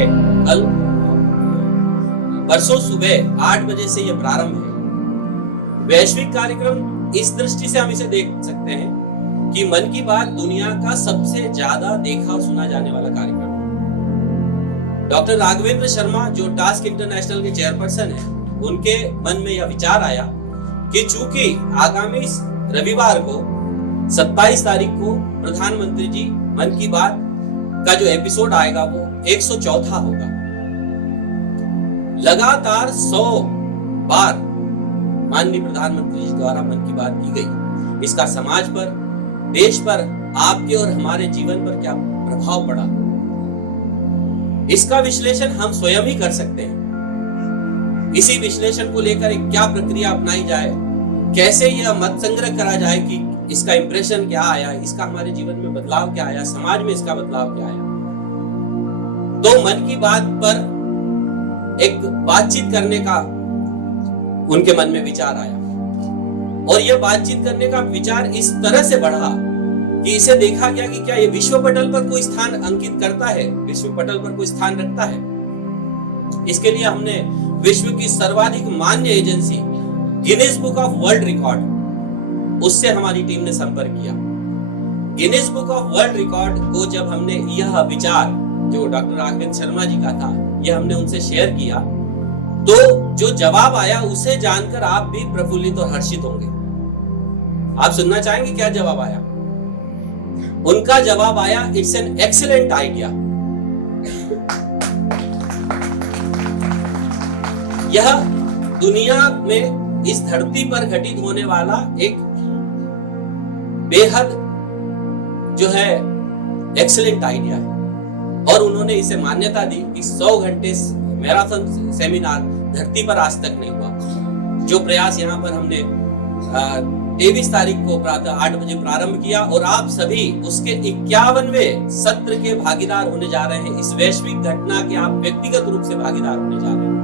Okay, कल परसों सुबह 8 बजे से यह प्रारंभ है। वैश्विक कार्यक्रम इस दृष्टि से हम इसे देख सकते हैं कि मन की बात दुनिया का सबसे ज्यादा देखा और सुना जाने वाला कार्यक्रम है। डॉक्टर राघवेंद्र शर्मा जो टास्क इंटरनेशनल के चेयरपर्सन हैं, उनके मन में यह विचार आया कि चूंकि आगामी रविवार को 27 तारीख को प्रधानमंत्री जी मन की बात का जो एपिसोड आएगा वो 104वां होगा। लगातार 100 बार माननीय प्रधानमंत्री जी द्वारा मन की बात की गई। इसका समाज पर, देश पर, आपके और हमारे जीवन पर क्या प्रभाव पड़ा, इसका विश्लेषण हम स्वयं ही कर सकते हैं। इसी विश्लेषण को लेकर क्या प्रक्रिया अपनाई जाए, कैसे यह मत संग्रह करा जाए कि इसका इंप्रेशन क्या आया, इसका हमारे जीवन में बदलाव क्या आया, समाज में इसका बदलाव क्या आया। तो मन की बात पर एक बातचीत करने का उनके मन में विचार आया और यह बातचीत करने का विचार इस तरह से बढ़ा कि इसे देखा गया कि क्या ये विश्व पटल पर कोई स्थान अंकित करता है, विश्व पटल पर कोई स्थान रखता है। इसके लिए हमने विश्व की सर्वाधिक मान्य agency Guinness book of world record, उससे हमारी टीम ने संपर्क किया। Guinness book of world record को जब हमने यह विचार जो डॉक्टर राघवेंद्र शर्मा जी का था, यह हमने उनसे शेयर किया, तो जो जवाब आया उसे जानकर आप भी प्रफुल्लित और हर्षित होंगे। आप सुनना चाहेंगे क्या जवाब आया? उनका जवाब आया, इट्स एन एक्सीलेंट आइडिया। यह दुनिया में इस धरती पर घटित होने वाला एक बेहद जो है एक्सीलेंट आइडिया है और उन्होंने इसे मान्यता दी कि 100 घंटे मैराथन सेमिनार धरती पर आज तक नहीं हुआ। जो प्रयास यहाँ पर हमने 23 तारीख को प्रातः 8 बजे प्रारंभ किया और आप सभी उसके 51वें सत्र के भागीदार होने जा रहे हैं। इस वैश्विक घटना के आप व्यक्तिगत रूप से भागीदार होने जा रहे हैं।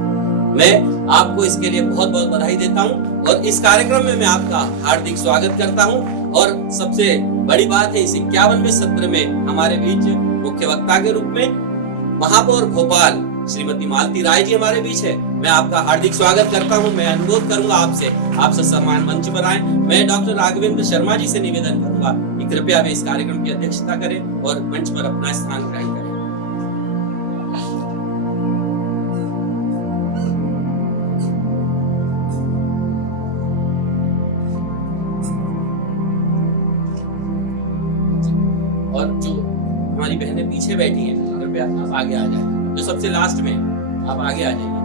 मैं आपको इसके लिए बहुत बहुत बधाई देता हूं और इस कार्यक्रम में मैं आपका हार्दिक स्वागत करता हूं। और सबसे बड़ी बात है, इस 51वें सत्र में हमारे बीच मुख्य वक्ता के रूप में महापौर भोपाल श्रीमती मालती राय जी हमारे बीच है। मैं आपका हार्दिक स्वागत करता हूं। मैं अनुरोध करूंगा आपसे, आप सम्मान मंच पर आए। मैं डॉक्टर राघवेंद्र शर्मा जी से निवेदन करूंगा कि कृपया वे इस कार्यक्रम की अध्यक्षता करें और मंच पर अपना स्थान ग्रहण करें। और जो हमारी बहनें पीछे बैठी हैं, कृपया आप आगे आ जाए। जो सबसे लास्ट में, आप आगे आ जाइए।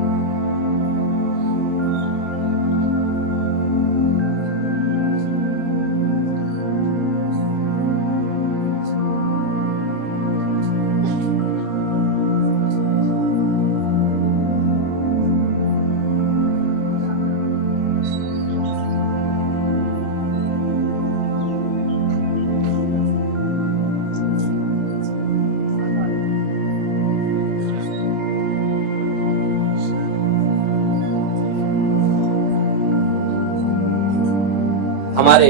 हमारे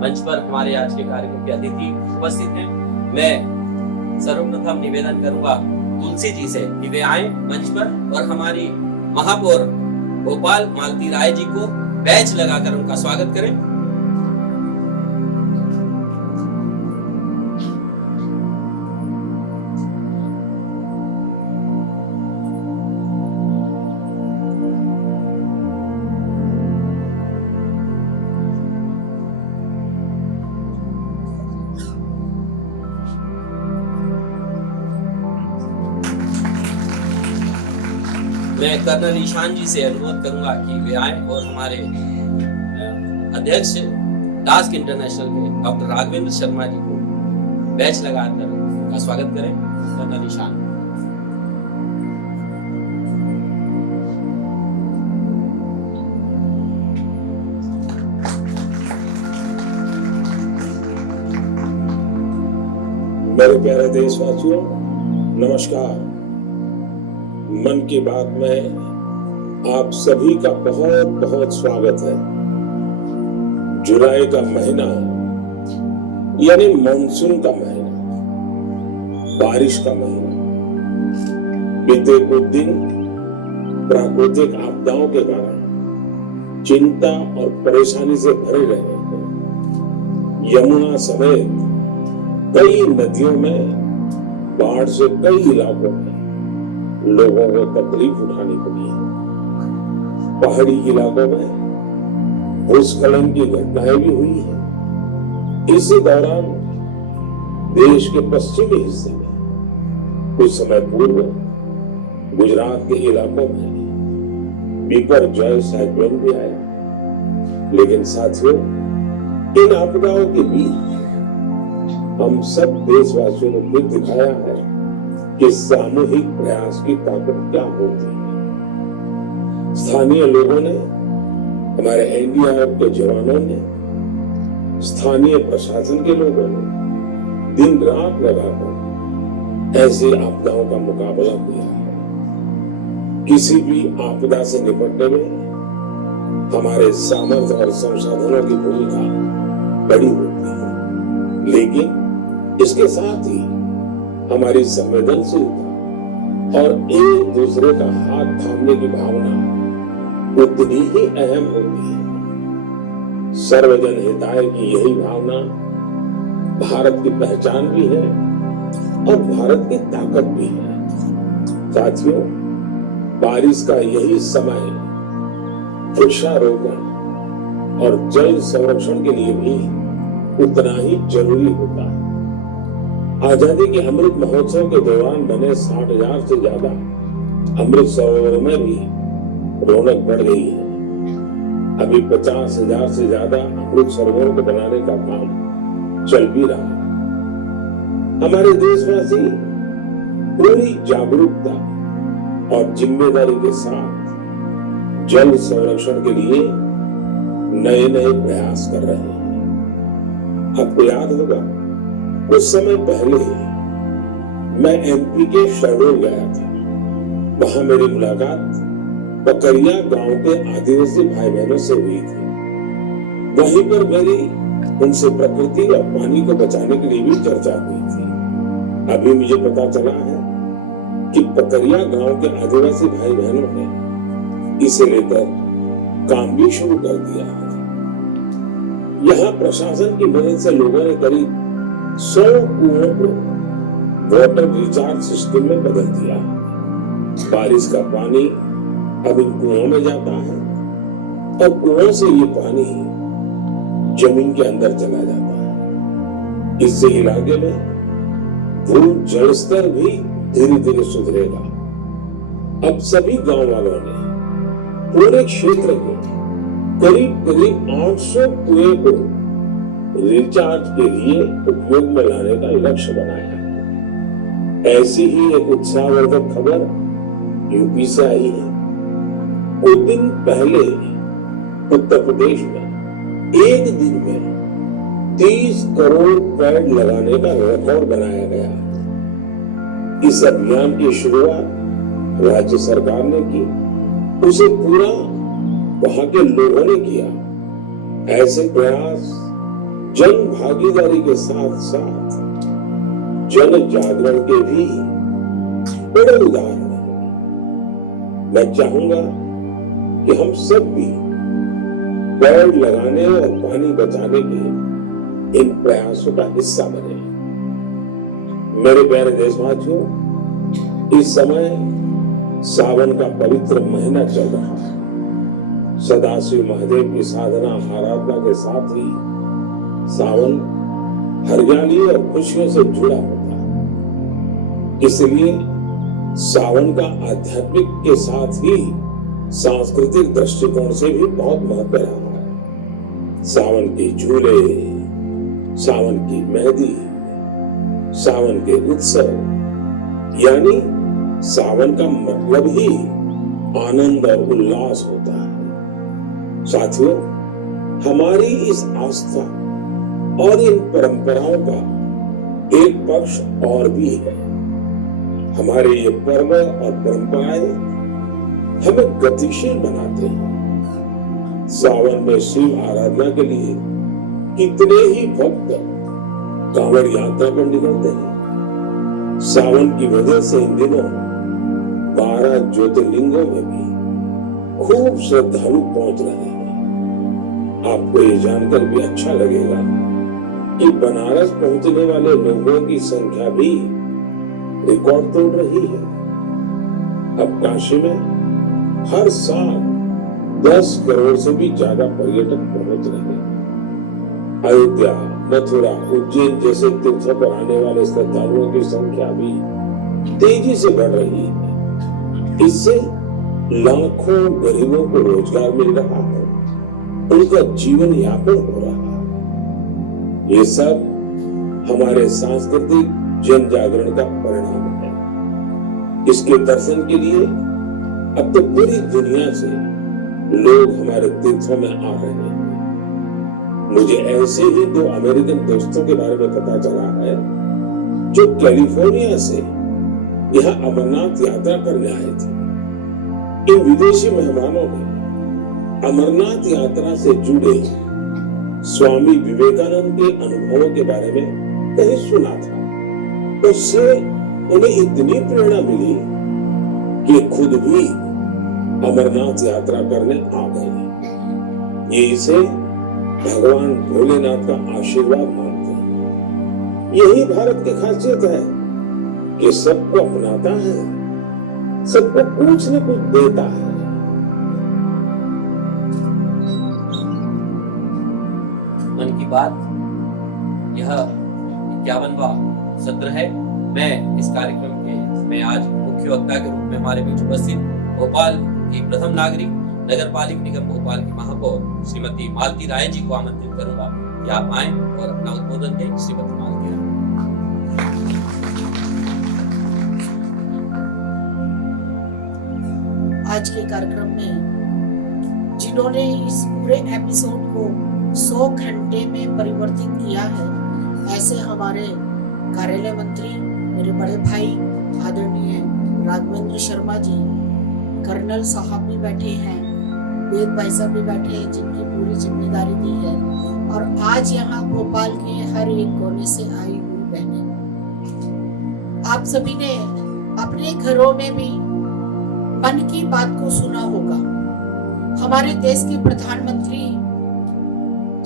मंच पर हमारे आज के कार्यक्रम के अतिथि उपस्थित हैं। मैं सर्वप्रथम निवेदन करूंगा तुलसी जी से कि वे आए मंच पर और हमारी महापौर भोपाल मालती राय जी को बैच लगाकर उनका स्वागत करें। मैं कर्नल ईशान जी से अनुरोध करूंगा कि वे आए और हमारे अध्यक्ष टास्क इंटरनेशनल के डॉक्टर राघवेंद्र शर्मा जी को बैच लगाकर उनका स्वागत करें। कर्नल ईशान। मेरे प्यारे देशवासियों, नमस्कार। मन की बात में आप सभी का बहुत बहुत स्वागत है। जुलाई का महीना यानी मानसून का महीना, बारिश का महीना, बीते कुछ दिन प्राकृतिक आपदाओं के कारण चिंता और परेशानी से भरे रहे हैं। यमुना समेत कई नदियों में बाढ़ से कई इलाकों में लोगों को तकलीफ उठानी पड़ी है। पहाड़ी इलाकों में भूस्खलन की घटनाएं भी हुई है। इसी दौरान देश के पश्चिमी हिस्से में कुछ समय पूर्व गुजरात के इलाकों में बिपरजॉय साइक्लोन भी आया। लेकिन साथियों, इन आपदाओं के बीच हम सब देशवासियों ने फिर दिखाया है कि सामूहिक प्रयास की ताकत क्या होती है। स्थानीय लोगों ने, हमारे एनडीआरएफ के जवानों ने, स्थानीय प्रशासन के लोगों ने दिन रात लगाकर ऐसी आपदाओं का मुकाबला किया है। किसी भी आपदा से निपटने में हमारे सामर्थ्य और संसाधनों की भूमिका बड़ी होती है, लेकिन इसके साथ ही हमारी संवेदनशीलता और एक दूसरे का हाथ थामने की भावना उतनी ही अहम होती है। सर्वजन हिताय की यही भावना भारत की पहचान भी है और भारत की ताकत भी है। साथियों, बारिश का यही समय वृक्षारोपण और जल संरक्षण के लिए भी उतना ही जरूरी होता है। आजादी के अमृत महोत्सव के दौरान बने 60,000 से ज्यादा अमृत सरोवरों में भी रौनक बढ़ गई है। अभी 50,000 से ज्यादा अमृत सरोवरों को बनाने का काम चल भी रहा है। हमारे देशवासी पूरी जागरूकता और जिम्मेदारी के साथ जल संरक्षण के लिए नए नए प्रयास कर रहे हैं। आपको याद होगा, कुछ समय पहले मैं एमपी के शहडोल गया था। वहां मेरी मुलाकात पकरिया गांव के आदिवासी भाई बहनों से हुई थी। वहीं पर मेरी उनसे प्रकृति और पानी को बचाने के लिए भी चर्चा हुई थी। अभी मुझे पता चला है कि पकरिया गांव के आदिवासी भाई बहनों ने इसे लेकर काम भी शुरू कर दिया है। यहाँ प्रशासन की मदद से लोगों ने करीब 100 कुओं को वाटर रिचार्ज सिस्टम में बदल दिया। बारिश का पानी अब इन कुओं में जाता है और कुओं से ये पानी जमीन के अंदर चला जाता है। इससे इलाके में भू जल स्तर भी धीरे धीरे सुधरेगा। अब सभी गांव वालों ने पूरे क्षेत्र के करीब 800 कुएं को रिचार्ज के लिए उपयोग में लाने का लक्ष्य बनाया है। ऐसी ही एक उत्साहवर्धक खबर यूपी से आई है। कुछ दिन पहले उत्तर प्रदेश में एक दिन में 30 करोड़ पेड़ लगाने का रिकॉर्ड बनाया गया। इस अभियान की शुरुआत राज्य सरकार ने की, उसे पूरा वहां के लोगों ने किया। ऐसे प्रयास जन भागीदारी के साथ साथ जन जागरण के भी बड़े उदाहरण हैं। मैं चाहूंगा कि हम सब भी पेड़ लगाने और पानी बचाने के इन प्रयासों का हिस्सा बने। मेरे प्यारे देशवासियों, इस समय सावन का पवित्र महीना चल रहा है। सदाशिव महादेव की साधना आराधना के साथ ही सावन हरियाली और खुशियों से जुड़ा होता है। इसलिए सावन का आध्यात्मिक के साथ ही सांस्कृतिक दृष्टिकोण से भी बहुत महत्व रहा है। सावन के झूले, सावन की मेहंदी, सावन के उत्सव, यानी सावन का मतलब ही आनंद और उल्लास होता है। साथियों, हमारी इस आस्था और इन परंपराओं का एक पक्ष और भी है। हमारे ये पर्व और परंपराएं हमें गतिशील बनाते हैं। सावन में शिव आराधना के लिए कितने ही भक्त कांवड़ यात्रा पर निकलते हैं। सावन की वजह से इन दिनों 12 ज्योतिर्लिंगों में भी खूब श्रद्धालु पहुंच रहे हैं। आपको ये जानकर भी अच्छा लगेगा कि बनारस पहुंचने वाले लोगों की संख्या भी रिकॉर्ड तोड़ रही है। अब काशी में हर साल 10 करोड़ से भी ज्यादा पर्यटक पहुंच रहे हैं। अयोध्या, मथुरा, उज्जैन जैसे तीर्थों पर आने वाले श्रद्धालुओं की संख्या भी तेजी से बढ़ रही है। इससे लाखों गरीबों को रोजगार मिल रहा है, उनका जीवन यापन हो रहा है। ये सब हमारे सांस्कृतिक जन जागरण का परिणाम है। इसके दर्शन के लिए अब तो पूरी दुनिया से लोग हमारे तीर्थों में आ रहे हैं। मुझे ऐसे ही 2 अमेरिकन दोस्तों के बारे में पता चला है जो कैलिफोर्निया से यहाँ अमरनाथ यात्रा करने आए थे। इन विदेशी मेहमानों ने अमरनाथ यात्रा से जुड़े स्वामी विवेकानंद के अनुभवों के बारे में कहीं सुना था। उससे उन्हें इतनी प्रेरणा मिली कि खुद भी अमरनाथ यात्रा करने आ गए। ये इसे भगवान भोलेनाथ का आशीर्वाद मानते हैं। यही भारत की खासियत है कि सबको अपनाता है, सबको कुछ न कुछ देता है। मन की बात यह 51वां सत्र है। मैं इस कार्यक्रम में आज मुख्य वक्ता के रूप में हमारे बीच उपस्थित भोपाल की प्रथम नागरिक, नगर पालिक निगम भोपाल की महापौर श्रीमती मालती राय जी को आमंत्रित करूंगा कि आप आएं और अपना उद्बोधन दें। श्रीमती मालती राय। आज के कार्यक्रम में जिन्होंने इस पूरे एपिसोड को 100 घंटे में परिवर्तित किया है, ऐसे हमारे कार्यालय मंत्री, मेरे बड़े भाई आदरणीय राघवेंद्र शर्मा जी, कर्नल साहब भी बैठे हैं, वेद भाई साहब भी बैठे हैं, जिनकी पूरी जिम्मेदारी दी है, और आज यहाँ भोपाल के हर एक कोने से आई हुई बहनें। आप सभी ने अपने घरों में भी मन की बात को सुना होगा। हमारे देश के प्रधानमंत्री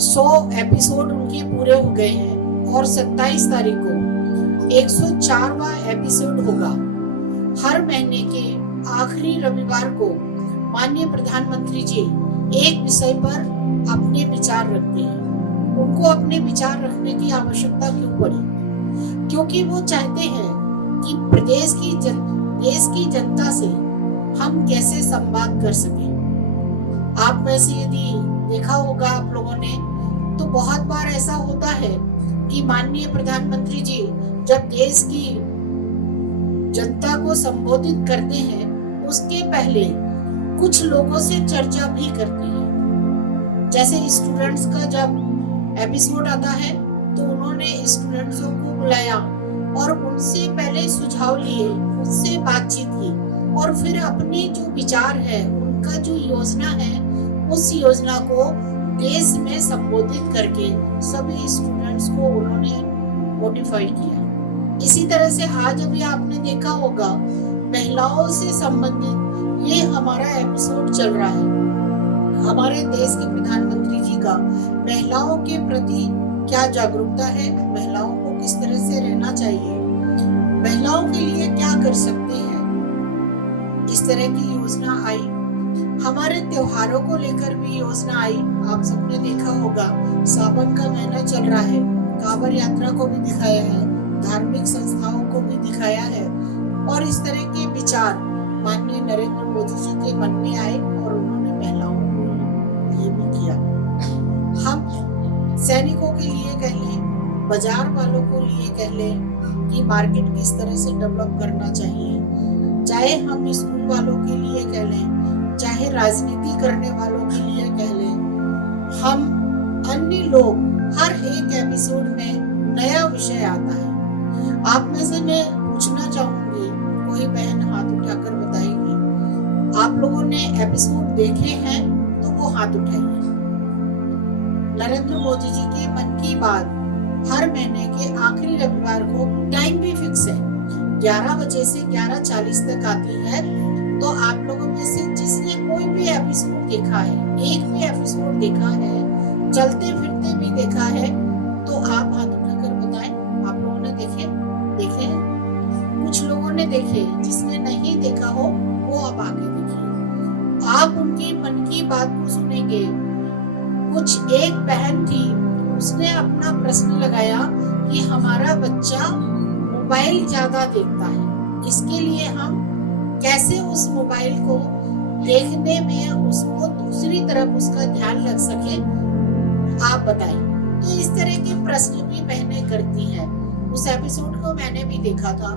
100 एपिसोड उनके पूरे हो गए हैं और 27 तारीख को 104वां एपिसोड होगा। हर महीने के आखिरी रविवार को माननीय प्रधानमंत्री जी एक विषय पर अपने विचार रखते हैं। उनको अपने विचार रखने की आवश्यकता क्यों पड़ी? क्योंकि वो चाहते हैं कि देश की जनता से हम कैसे संवाद कर सकें। आप में से यदि देखा होगा आप लोगों ने, तो बहुत बार ऐसा होता है कि माननीय प्रधानमंत्री जी जब देश की जनता को संबोधित करते हैं, उसके पहले कुछ लोगों से चर्चा भी करते हैं। जैसे स्टूडेंट्स का जब एपिसोड आता है तो उन्होंने स्टूडेंट्सों को बुलाया और उनसे पहले सुझाव लिए, उनसे बातचीत की और फिर अपने जो विचार है, उनका जो योजना है, उस योजना को देश में संबोधित करके सभी स्टूडेंट्स को उन्होंने मोटिफाई किया। इसी तरह से आज अभी आपने देखा होगा महिलाओं से संबंधित ये हमारा एपिसोड चल रहा है। हमारे देश के प्रधानमंत्री जी का महिलाओं के प्रति क्या जागरूकता है, महिलाओं को किस तरह से रहना चाहिए, महिलाओं के लिए क्या कर सकते हैं, इस तरह की योजना आई। हमारे त्योहारों को लेकर भी योजना आई। आप सबने देखा होगा सावन का महीना चल रहा है, कांवड़ यात्रा को भी दिखाया है, धार्मिक संस्थाओं को भी दिखाया है और इस तरह के विचार माननीय नरेंद्र मोदी जी के मन में आए और उन्होंने महिलाओं के लिए भी किया। हम सैनिकों के लिए कह लें, बाजार वालों को लिए कह लें कि मार्केट किस तरह से डेवलप करना चाहिए, चाहे हम स्कूल वालों के लिए कह लें, चाहे राजनीति करने वालों के लिए कह लें, हम अन्य लोग, हर एक एपिसोड में नया विषय आता है। आप में से मैं पूछना चाहूंगी, कोई बहन हाथ उठाकर बताएगी, आप लोगों ने एपिसोड देखे हैं तो वो हाथ उठाइए। नरेंद्र मोदी जी के मन की बात हर महीने के आखिरी रविवार को, टाइम भी फिक्स है, 11 बजे से 11:40 तक आती है। तो आप लोगों में से जिसने कोई भी एपिसोड देखा है, एक भी एपिसोड देखा है, चलते फिरते भी देखा है, तो आप हाथ उठाकर बताएं आप लोगों ने देखे हैं? कुछ लोगों ने देखे, जिसने नहीं देखा हो वो अब आगे देखिए, आप उनकी मन की बात को सुनेंगे। कुछ एक बहन थी, उसने अपना प्रश्न लगाया कि हमारा बच्चा मोबाइल ज्यादा देखता है, इसके लिए हम कैसे उस मोबाइल को देखने में उसको दूसरी तरफ उसका ध्यान लग सके, आप बताएं। तो इस तरह के प्रश्न भी बहनें करती हैं। उस एपिसोड को मैंने भी देखा था।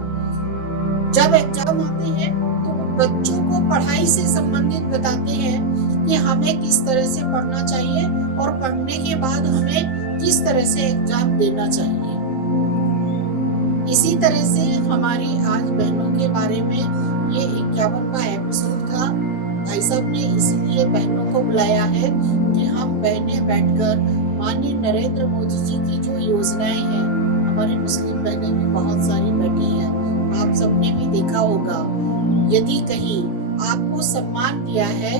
जब एग्जाम आते हैं तो बच्चों को पढ़ाई से संबंधित बताते हैं कि हमें किस तरह से पढ़ना चाहिए और पढ़ने के बाद हमें किस तरह से एग्जाम देना चाहिए। इसी तरह से हमारी आज बहनों के बारे में ये 51वां एपिसोड था। भाई साहब ने इसलिए बहनों को बुलाया है कि हम बहनें बैठकर माननीय नरेंद्र मोदी जी की जो योजनाएं हैं, हमारी मुस्लिम बहनें भी बहुत सारी बैठी हैं, आप सबने भी देखा होगा। यदि कहीं आपको सम्मान दिया है,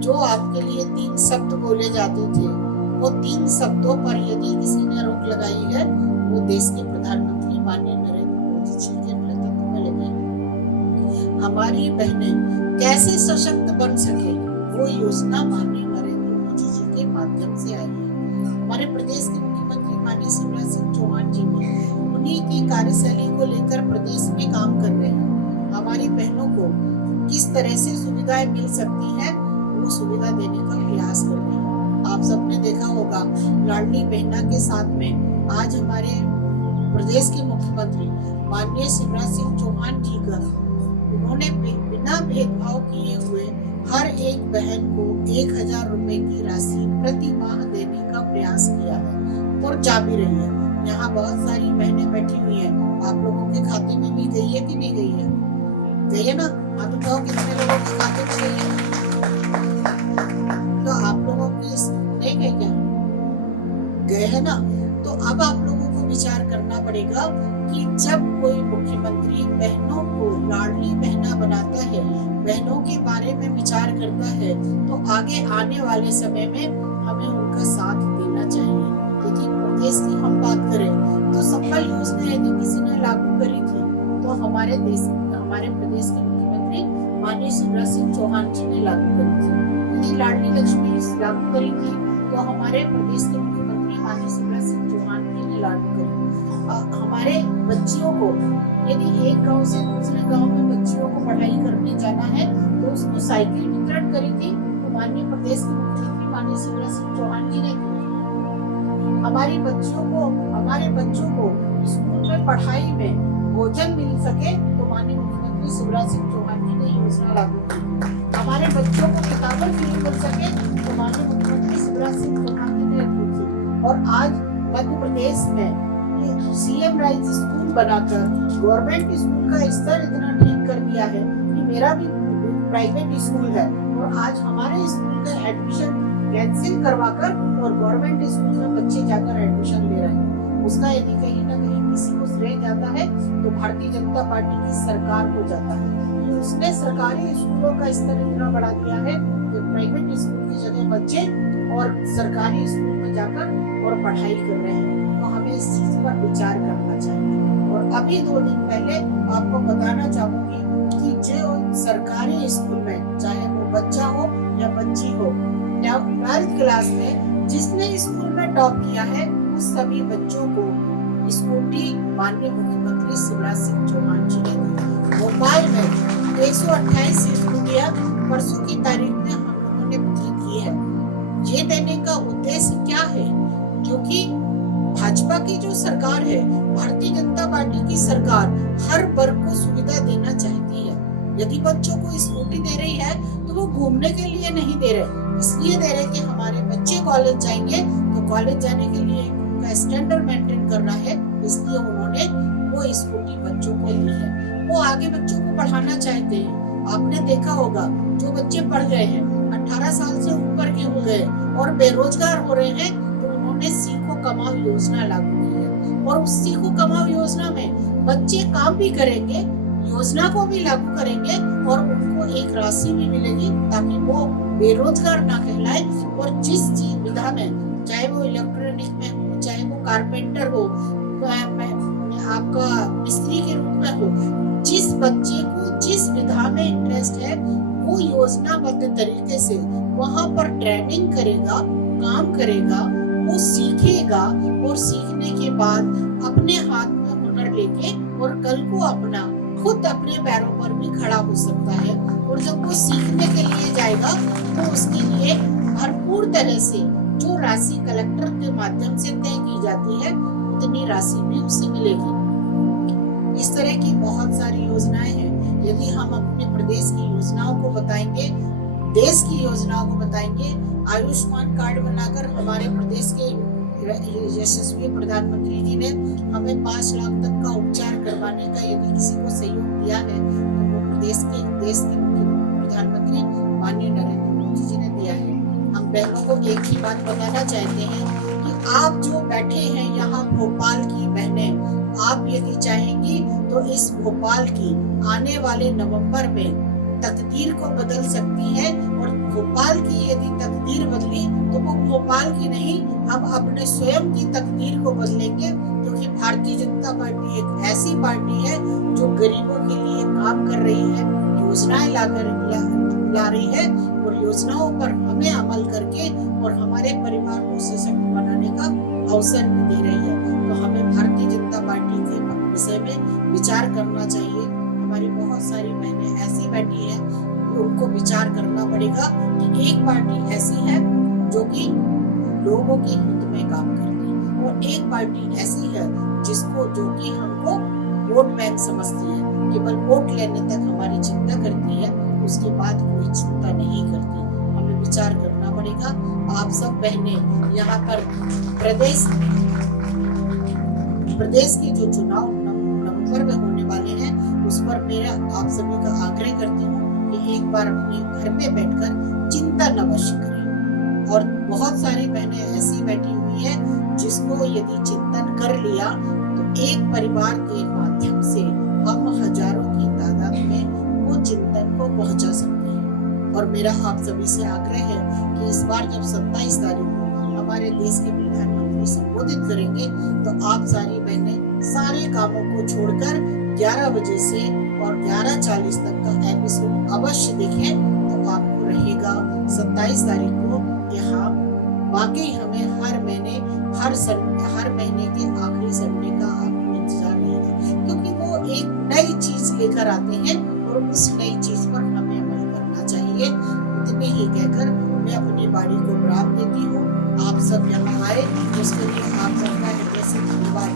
जो आपके लिए 3 शब्द बोले जाते थे, वो 3 शब्दों पर यदि किसी ने रोक लगाई है, वो देश के प्रधानमंत्री माननीय नरेंद्र मोदी जी के नेतृत्व में लगी। हमारी बहनें कैसे सशक्त बन सके, वो योजना माननीय नरेंद्र मोदी जी के माध्यम से आई है। हमारे प्रदेश के मुख्यमंत्री माननीय शिवराज सिंह चौहान जी भी उन्हीं की कार्यशैली को लेकर प्रदेश में काम कर रहे हैं। हमारी बहनों को किस तरह से सुविधाएं मिल सकती है, वो सुविधा देने का प्रयास कर रहे हैं। आप सबने देखा होगा, लाडली बहना के साथ में आज हमारे प्रदेश के मुख्यमंत्री माननीय शिवराज सिंह चौहान जी का, उन्होंने बिना भेदभाव किए हुए हर एक बहन को 1000 रुपए की राशि प्रति माह देने का प्रयास किया है और जा भी रही है। यहाँ बहुत सारी बहनें बैठी हुई हैं, आप लोगों के खाते में भी गई है कि नहीं गई है? गई है ना? आप बताओ कितने लोगों के खाते में गई है? तो आप लोगों की नहीं गई क्या? गए है ना? तो अब आप लोगों को विचार करना पड़ेगा कि जब कोई मुख्यमंत्री बहनों को लाडली बहना बनाता है, बहनों के बारे में विचार करता है, तो आगे आने वाले समय में हमें उनका साथ देना चाहिए। यदि प्रदेश की हम बात करें तो संबल योजना यदि किसी ने लागू करी थी, तो हमारे प्रदेश के मुख्यमंत्री माननीय शिवराज सिंह चौहान जी ने लागू करी थी। यदि लाडली लक्ष्मी लागू करी थी, तो हमारे प्रदेश के मुख्यमंत्री माननीय शिवराज सिंह चौहान जी ने लागू करी। हमारे बच्चियों को यदि एक गांव से दूसरे गांव में बच्चियों को पढ़ाई करने जाना है, तो उसको साइकिल वितरण करी थी, तो माननीय प्रदेश के मुख्यमंत्री माननीय शिवराज सिंह चौहान जी ने की। हमारे बच्चों को स्कूल में पढ़ाई में भोजन मिल सके, तो माननीय मुख्यमंत्री शिवराज सिंह चौहान जी ने योजना लागू की। हमारे बच्चों को किताबें फ्री मिल सके, तो माननीय मुख्यमंत्री शिवराज सिंह चौहान जी ने की थी। और आज मध्य प्रदेश में सीएम राइज स्कूल बनाकर गवर्नमेंट स्कूल का स्तर इतना ठीक कर दिया है कि मेरा भी प्राइवेट स्कूल है, और आज हमारे स्कूल का एडमिशन कैंसिल करवाकर और गवर्नमेंट स्कूल में बच्चे जाकर एडमिशन ले रहे हैं। उसका यदि कहीं ना कहीं किसी को श्रेय जाता है तो भारतीय जनता पार्टी की सरकार को जाता है। उसने सरकारी स्कूलों का स्तर इतना बढ़ा दिया है कि प्राइवेट स्कूल की जगह बच्चे और सरकारी स्कूल में जाकर और पढ़ाई कर रहे हैं। तो हमें इस चीज पर विचार करना चाहिए। और अभी 2 दिन पहले आपको बताना चाहूंगी कि जो सरकारी स्कूल में, चाहे वो बच्चा हो या बच्ची हो, 12th क्लास में जिसने स्कूल में टॉप किया है, उस सभी बच्चों को स्कूटी माननीय मुख्यमंत्री शिवराज सिंह चौहान जी ने दी। भोपाल में 128 स्कूटियां परसों की तारीख में हम लोगों ने वितरित की है। ये देने का उद्देश्य क्या है? क्योंकि भाजपा की जो सरकार है, भारतीय जनता पार्टी की सरकार हर वर्ग को सुविधा देना चाहती है। यदि बच्चों को स्कूटी दे रही है तो वो घूमने के लिए नहीं दे रहे, इसलिए दे रहे कि हमारे बच्चे कॉलेज जाएंगे, तो कॉलेज जाने के लिए उनका स्टैंडर्ड मेंटेन करना है, इसलिए उन्होंने वो स्कूटी बच्चों को दी है। वो आगे बच्चों को पढ़ाना चाहते हैं। आपने देखा होगा, जो बच्चे पढ़ गए हैं, 18 साल से ऊपर के हो गए और बेरोजगार हो रहे हैं, तो उन्होंने सीखो कमाओ योजना लागू की है। और उस सीखो कमाओ योजना में बच्चे काम भी करेंगे, योजना को भी लागू करेंगे और उनको एक राशि भी मिलेगी ताकि वो बेरोजगार ना कहलाए। और जिस चीज विधा में, चाहे वो इलेक्ट्रॉनिक में हो, चाहे वो कारपेंटर हो, आपका मिस्त्री के रूप में हो, जिस बच्चे को जिस विधा में इंटरेस्ट है वो योजनाबद्ध तरीके से वहां पर ट्रेनिंग करेगा, काम करेगा, वो सीखेगा और सीखने के बाद अपने हाथ में हुनर लेके और कल को अपना खुद अपने पैरों पर भी खड़ा हो सकता है। और जब वो सीखने के लिए जाएगा तो उसके लिए भरपूर तरह से जो राशि कलेक्टर के माध्यम से तय की जाती है उतनी राशि भी उसे मिलेगी। इस तरह की बहुत सारी योजनाएं हैं। यदि हम अपने प्रदेश की योजनाओं को बताएंगे, देश की योजनाओं को बताएंगे, आयुष्मान कार्ड बनाकर हमारे प्रदेश के यशस्वी प्रधानमंत्री जी ने हमें 5 लाख तक का उपचार करवाने का यदि किसी को सहयोग दिया है तो वो देश के प्रधानमंत्री माननीय नरेंद्र मोदी जी ने दिया है। हम बहनों को एक ही बात बताना चाहते हैं कि आप जो बैठे हैं यहाँ भोपाल की बहनें, आप यदि चाहेंगी तो इस भोपाल की आने वाले नवंबर में तकदीर को बदल सकती है। और भोपाल की यदि तकदीर बदली तो वो भोपाल की नहीं, हम अपने स्वयं की तकदीर को बदलेंगे। क्योंकि भारतीय जनता पार्टी एक ऐसी पार्टी है जो गरीबों के लिए काम कर रही है, योजनाएं ला रही है और योजनाओं पर हमें अमल करके और हमारे परिवार को सशक्त बनाने का अवसर भी दे रही है। तो हमें भारतीय जनता पार्टी के विषय में विचार करना चाहिए। हमारी बहुत सारी बहनें ऐसी बैठी हैं, उनको विचार करना पड़ेगा कि एक पार्टी ऐसी है जो कि लोगों के हित में काम करती है और एक पार्टी ऐसी है जो कि हमको वोट बैंक समझती है, केवल वोट लेने तक हमारी चिंता करती है, उसके बाद कोई चिंता नहीं करती। हमें विचार करना पड़ेगा। आप सब बहनें यहाँ पर प्रदेश के जो चुनाव नवंबर में होने वाले हैं उस पर मेरा आप सभी का आग्रह करती हूँ कि एक बार अपने घर में बैठकर चिंतन अवश्य करें। और बहुत सारी बहनें ऐसी बैठी हुई है जिसको यदि चिंतन कर लिया तो एक परिवार के माध्यम से हम हजारों की तादाद में वो चिंतन को पहुंचा सकते हैं। और मेरा आप सभी से आग्रह है कि इस बार जब 27 तारीख को हमारे देश के प्रधानमंत्री संबोधित करेंगे तो आप सारी बहनें सारे कामों को छोड़कर 11 बजे से और 11:40 तक का एपिसोड अवश्य देखें। तो आपको रहेगा 27 तारीख को यहाँ वाकई हमें हर महीने के आखिरी संडे का आपको इंतजार रहेगा, क्योंकि वो एक नई चीज लेकर आते हैं और उस नई चीज पर हमें अमल करना चाहिए। इतने ही कहकर मैं अपनी बाड़ी को विराम देती हूँ। आप सब यहाँ आए उसके लिए आप सबका हृदय से धन्यवाद।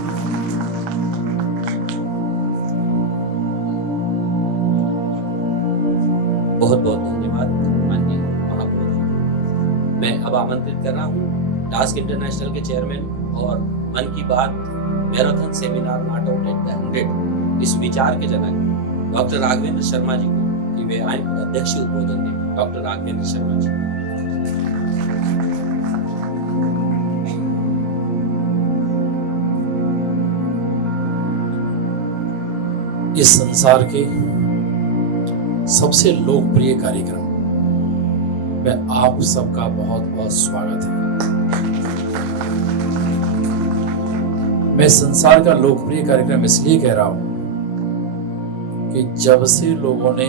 बहुत बहुत धन्यवाद माननीय महापौर जी। मैं अब आमंत्रित कर रहा हूँ टास्क इंटरनेशनल के चेयरमैन और मन की बात marathon seminar not out at the 100 इस विचार के जनक डॉक्टर राघवेंद्र शर्मा जी को कि वे आए अध्यक्ष उद्बोधन दें। डॉक्टर राघवेंद्र शर्मा जी। इस संसार के सबसे लोकप्रिय कार्यक्रम में आप सबका बहुत बहुत स्वागत है। मैं संसार का लोकप्रिय कार्यक्रम इसलिए कह रहा हूं कि जब से लोगों ने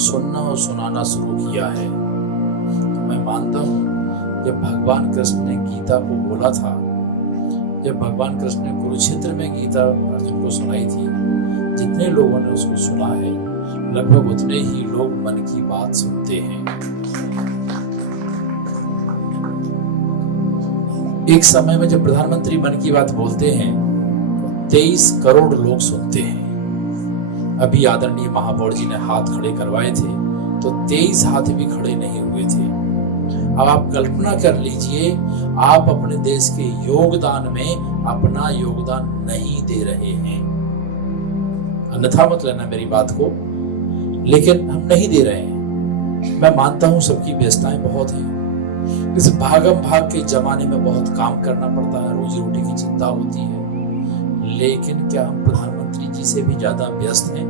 सुनना और सुनाना शुरू किया है तो मैं मानता हूं जब भगवान कृष्ण ने गीता को बोला था, जब भगवान कृष्ण ने कुरुक्षेत्र में गीता अर्जुन को सुनाई थी, जितने लोगों ने उसको सुना है लगभग उतने ही लोग मन की बात सुनते हैं। एक समय में जब प्रधानमंत्री मन की बात बोलते हैं तो 23 करोड़ लोग सुनते हैं। अभी आदरणीय महापौर जी ने हाथ खड़े करवाए थे तो 23 हाथ भी खड़े नहीं हुए थे। अब आप कल्पना कर लीजिए, आप अपने देश के योगदान में अपना योगदान नहीं दे रहे हैं। अन्यथा मत लेना मेरी बात को, लेकिन हम नहीं दे रहे हैं। मैं मानता हूं सबकी व्यस्तताएं बहुत हैं। इस भागम भाग के जमाने में बहुत काम करना पड़ता है, रोजी रोटी की चिंता होती है, लेकिन क्या हम प्रधानमंत्री जी से भी ज्यादा व्यस्त हैं?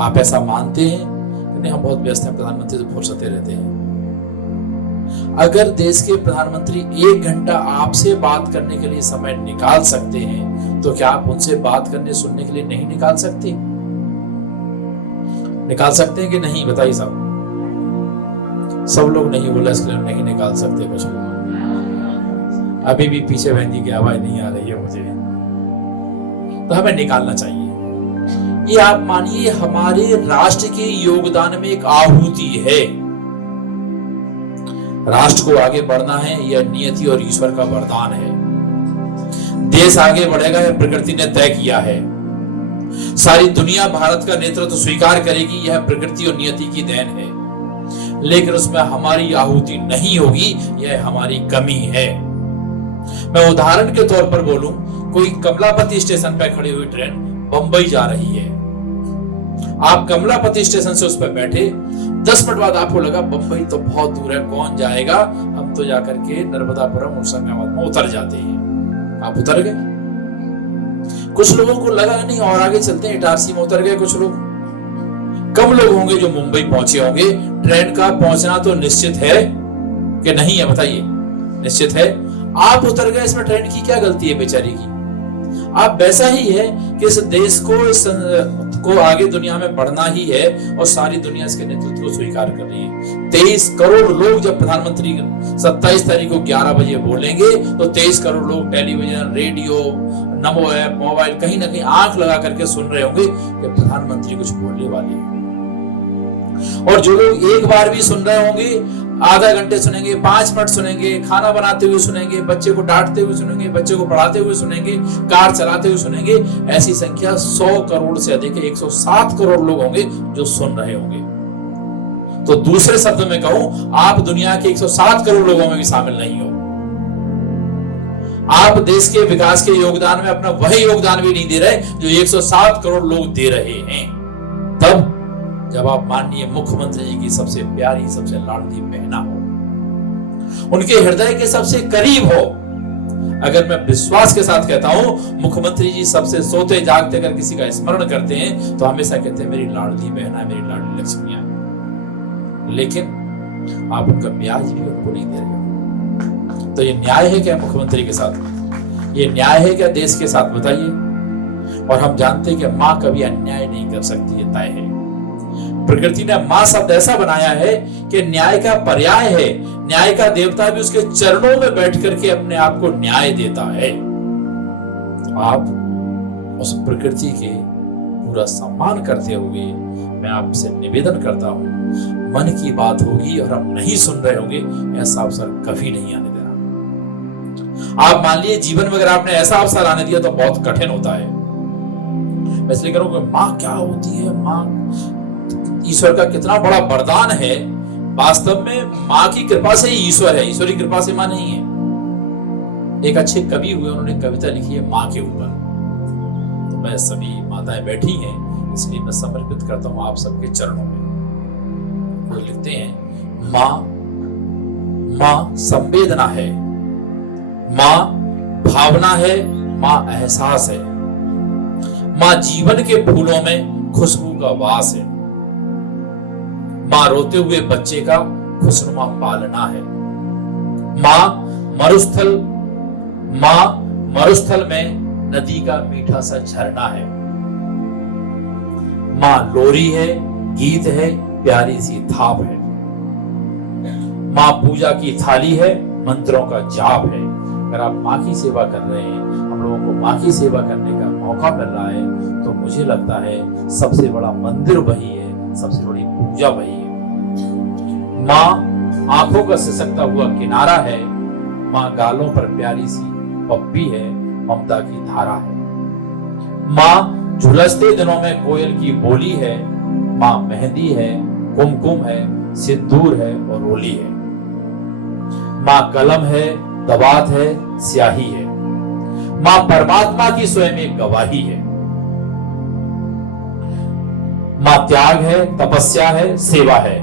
आप ऐसा मानते हैं कि नहीं हम बहुत व्यस्त हैं, प्रधानमंत्री तो फुर्सते रहते हैं? अगर देश के प्रधानमंत्री 1 घंटा आपसे बात करने के लिए समय निकाल सकते हैं तो क्या आप उनसे बात करने सुनने के लिए नहीं निकाल सकते? निकाल सकते हैं कि नहीं? बताइए साहब। सब लोग नहीं बोला, इसके लिए नहीं निकाल सकते। कुछ लोग अभी भी पीछे बहन जी की आवाज नहीं आ रही है मुझे, तो हमें निकालना चाहिए। ये आप मानिए हमारे राष्ट्र के योगदान में एक आहुति है। राष्ट्र को आगे बढ़ना है, यह नियति और ईश्वर का वरदान है। देश आगे बढ़ेगा, यह प्रकृति ने तय किया है। सारी दुनिया भारत का नेतृत्व स्वीकार करेगी, यह प्रकृति और नियति की देन है। लेकिन उसमें हमारी आहुति नहीं होगी, यह हमारी कमी है। मैं उदाहरण के तौर पर बोलूं, कोई कमलापति स्टेशन पर खड़ी हुई ट्रेन बंबई जा रही है। आप कमलापति स्टेशन से उस पर बैठे, 10 मिनट बाद आपको लगा बंबई तो बहुत दूर है, कौन जाएगा, हम तो जाकर के नर्मदापुरम होशंगाबाद में उतर जाते हैं। आप उतर गए। कुछ लोगों को लगा नहीं और आगे चलते हैं, इटारसी में उतर गए कुछ लोग। कम लोग होंगे जो मुंबई पहुंचे होंगे। ट्रेन का पहुंचना तो निश्चित है कि नहीं है? बताइए। निश्चित है। आप उतर गए, इसमें ट्रेन की क्या गलती है बेचारी की? आप वैसा ही है कि इस देश को आगे दुनिया में बढ़ना ही है और सारी दुनिया इसके नेतृत्व को स्वीकार कर रही है। 23 करोड़ लोग जब प्रधानमंत्री 27 तारीख को 11 बजे बोलेंगे तो 23 करोड़ लोग टेलीविजन, रेडियो, नमो ऐप, मोबाइल कहीं ना कहीं आंख लगा करके सुन रहे होंगे कि प्रधानमंत्री कुछ बोलने वाले हैं। और जो लोग एक बार भी सुन रहे होंगे, आधा घंटे सुनेंगे, 5 मिनट सुनेंगे, खाना बनाते हुए सुनेंगे, बच्चे को डांटते हुए सुनेंगे, बच्चे को पढ़ाते हुए सुनेंगे, कार चलाते हुए सुनेंगे, ऐसी संख्या 100 करोड़ से अधिक है। 107 करोड़ लोग होंगे जो सुन रहे होंगे। तो दूसरे शब्द में कहूं, आप दुनिया के 107 करोड़ लोगों में भी शामिल नहीं हो। आप देश के विकास के योगदान में अपना वही योगदान भी नहीं दे रहे जो 107 करोड़ लोग दे रहे हैं। तब जब आप माननीय मुख्यमंत्री जी की सबसे प्यारी, सबसे लाडली बहना हो, उनके हृदय के सबसे करीब हो। अगर मैं विश्वास के साथ कहता हूं, मुख्यमंत्री जी सबसे सोते जागते अगर किसी का स्मरण करते हैं तो हमेशा कहते हैं मेरी लाडली बहना, मेरी लाडली लक्ष्मियां। लेकिन आप उनका ब्याज भी उनको नहीं दे रहे हो। तो ये न्याय है क्या मुख्यमंत्री के साथ? ये न्याय है क्या देश के साथ? बताइए। और हम जानते हैं कि मां कभी अन्याय नहीं कर सकती, है तय है। प्रकृति ने मां शब्द ऐसा बनाया है कि न्याय का पर्याय है। न्याय का देवता भी उसके चरणों में बैठ करके अपने आप को न्याय देता है। आप उस प्रकृति के पूरा सम्मान करते हुए मैं आपसे निवेदन करता हूं, मन की बात होगी और हम नहीं सुन रहे होंगे, ऐसा अवसर कभी नहीं आने देना। आप मान लीजिए जीवन में अगर आपने ऐसा अवसर आने दिया तो बहुत कठिन होता है। मैं इसलिए कह रहा हूं कि मां क्या होती है, मां ईश्वर का कितना बड़ा वरदान है। वास्तव में मां की कृपा से ही ईश्वर है, ईश्वर की कृपा से मां नहीं है। एक अच्छे कवि हुए, उन्होंने कविता लिखी है मां के ऊपर। तो मैं सभी माताएं बैठी हैं, इसलिए मैं समर्पित करता हूं आप सबके चरणों में। वो लिखते हैं, मां संवेदना है, मां भावना है, मां एहसास है, मां जीवन के फूलों में खुशबू का वास है, मां रोते हुए बच्चे का खुशनुमा पालना है, मां मरुस्थल में नदी का मीठा सा झरना है, मां लोरी है, गीत है, प्यारी सी थाप है, मां पूजा की थाली है, मंत्रों का जाप है। अगर आप मां की सेवा कर रहे हैं, हम लोगों को मां की सेवा करने का मौका मिल रहा है, तो मुझे लगता है सबसे बड़ा मंदिर वही है, सबसे बड़ी पूजा वही है। मां आंखों का सिसकता हुआ किनारा है, मां गालों पर प्यारी सी पप्पी है, ममता की धारा है, मां झुलसते दिनों में कोयल की बोली है, मां मेहंदी है, कुमकुम है, सिंदूर है और रोली है, मां कलम है, दवात है, स्याही है, मां परमात्मा की स्वयं एक गवाही है, मां त्याग है, तपस्या है, सेवा है,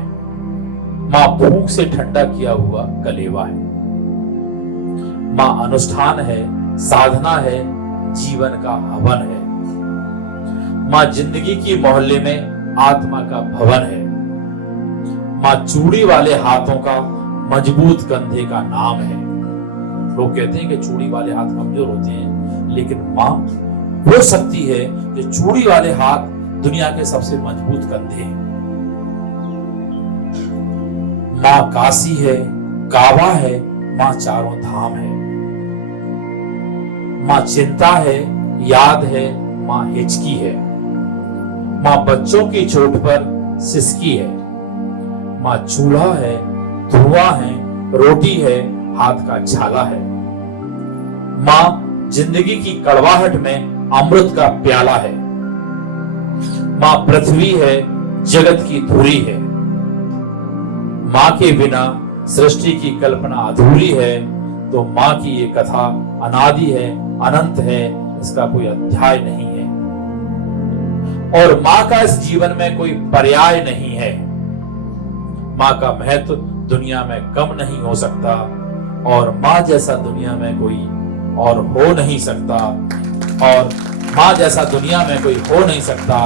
मां भूख से ठंडा किया हुआ कलेवा है, मां अनुष्ठान है, साधना है, जीवन का हवन है। माँ जिंदगी की मोहल्ले में आत्मा का भवन है। माँ चूड़ी वाले हाथों का मजबूत कंधे का नाम है। लोग कहते हैं कि चूड़ी वाले हाथ कमजोर होते हैं, लेकिन माँ वो शक्ति है जो चूड़ी वाले हाथ दुनिया के सबसे मजबूत कंधे हैं। माँ काशी है, काबा है, माँ चारों धाम है। माँ चिंता है, याद है, माँ हिचकी है। माँ बच्चों की चोट पर सिसकी है। माँ चूल्हा है, धुआं है, रोटी है, हाथ का छाला है। माँ जिंदगी की कड़वाहट में अमृत का प्याला है। माँ पृथ्वी है, जगत की धुरी है। माँ के बिना सृष्टि की कल्पना अधूरी है। तो माँ की ये कथा अनादि है, अनंत है, इसका कोई अध्याय नहीं है। और माँ का इस जीवन में कोई पर्याय नहीं है। माँ का महत्व दुनिया में कम नहीं हो सकता, और माँ जैसा दुनिया में कोई और हो नहीं सकता, और माँ जैसा दुनिया में कोई हो नहीं सकता।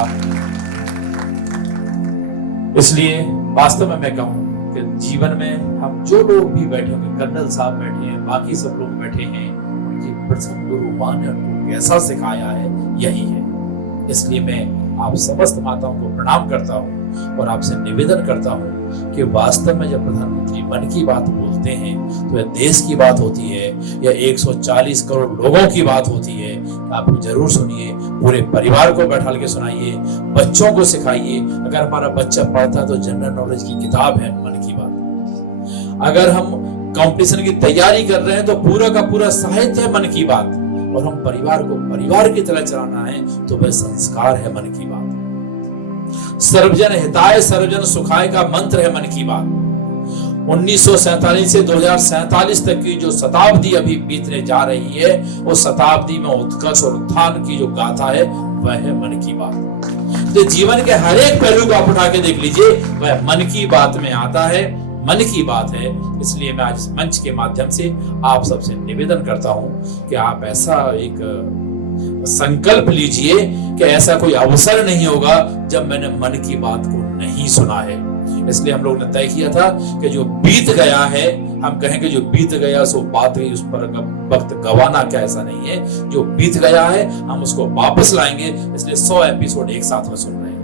इसलिए वास्तव में मैं कहूं कि जीवन में हम जो लोग भी बैठे होंगे, कर्नल साहब बैठे हैं, बाकी सब लोग बैठे हैं, उनकी प्रथम गुरु माँ ने उनको कैसा सिखाया है, यही है। इसलिए मैं आप समस्त माताओं को प्रणाम करता हूं और आपसे निवेदन करता हूं कि वास्तव में जब प्रधानमंत्री मन की बात बोलते हैं तो यह देश की बात होती है, यह 140 करोड़ लोगों की बात होती है। आप जरूर सुनिए, पूरे परिवार को बैठा के सुनाइए, बच्चों को सिखाइए। अगर हमारा बच्चा पढ़ता तो जनरल नॉलेज की किताब है मन की बात। अगर हम कंपटीशन की तैयारी कर रहे हैं तो पूरा का पूरा साहित्य है मन की बात। और हम परिवार को परिवार की तरह चलाना है तो वह संस्कार है मन की बात। सर्वजन हिताय सर्वजन सुखाय का मंत्र है मन की बात। 1947 से 2047 तक की जो शताब्दी अभी बीतने जा रही है, उस शताब्दी में उत्कर्ष और उत्थान की जो गाथा है वह है मन की बात। तो जीवन के हर एक पहलू को आप उठा के देख लीजिए, वह मन की बात में आता है, मन की बात है। इसलिए मैं आज इस मंच के माध्यम से आप सबसे निवेदन करता हूं कि आप ऐसा एक संकल्प लीजिए कि ऐसा कोई अवसर नहीं होगा जब मैंने मन की बात को नहीं सुना है। इसलिए हम लोग ने तय किया था कि जो बीत गया है, हम कहेंगे जो बीत गया सो बात गई, उस पर वक्त गवाना क्या ऐसा नहीं है। जो बीत गया है हम उसको वापस लाएंगे। इसलिए 100 एपिसोड एक साथ में सुन रहे हैं।